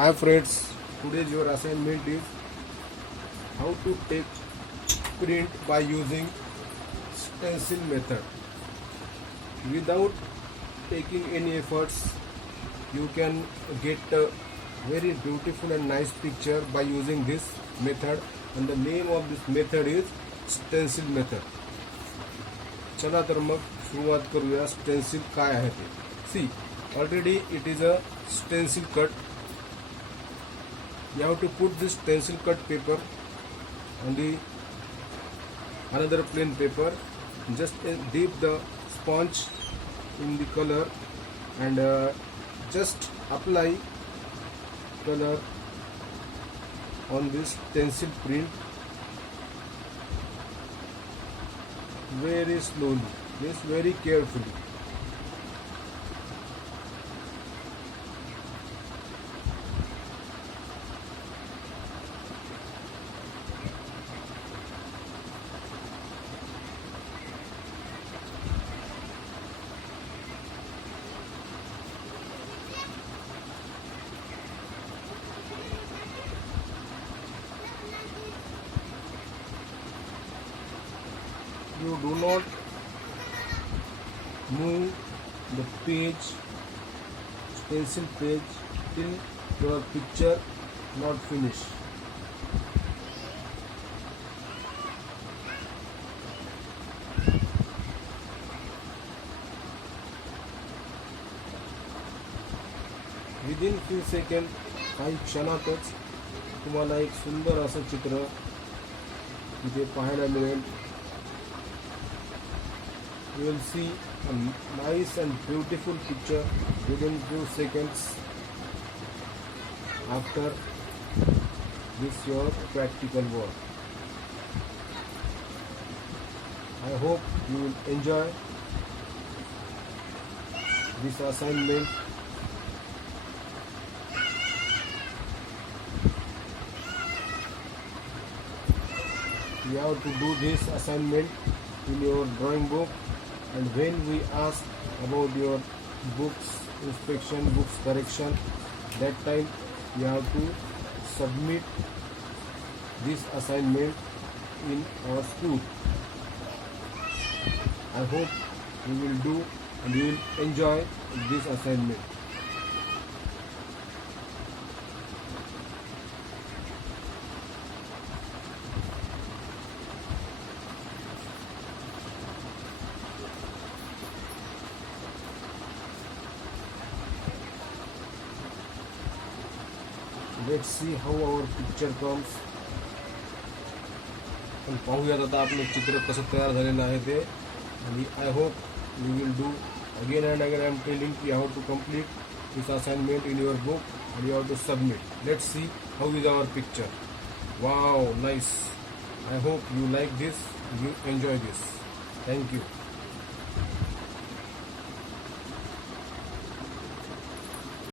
Hi friends, today's your assignment is how to take print by using stencil method. Without taking any efforts, you can get a very beautiful and nice picture by using this method, and the name of this method is stencil method. चला तर मग सुरुवात करूया. Stencil काय आहे ते. सी, already it is a stencil cut. You have to put this stencil cut paper on the another plain paper. Just dip the sponge in the color and just apply color on this stencil print very slowly, yes, very carefully. You do not move the page, stencil page, till your picture not finished. Within few seconds, काही क्षणातच तुम्हाला एक सुंदर असं चित्र इथे पाहायला मिळेल. You will see a nice and beautiful picture within few seconds after this your practical work. I hope you will enjoy this assignment. You have to do this assignment in your drawing book, and when we ask about your books inspection, books correction, that time you have to submit this assignment in our school. I hope you will do and you will enjoy this assignment. Let's see how our picture comes. पण पाहूयात आता आपलं चित्र कसं तयार झालेलं आहे ते. आणि I hope you will do again and again. I am telling you have to complete this assignment in your book and you have to submit. Let's see how is our picture. Wow, nice. I hope you like this, you enjoy this. Thank you.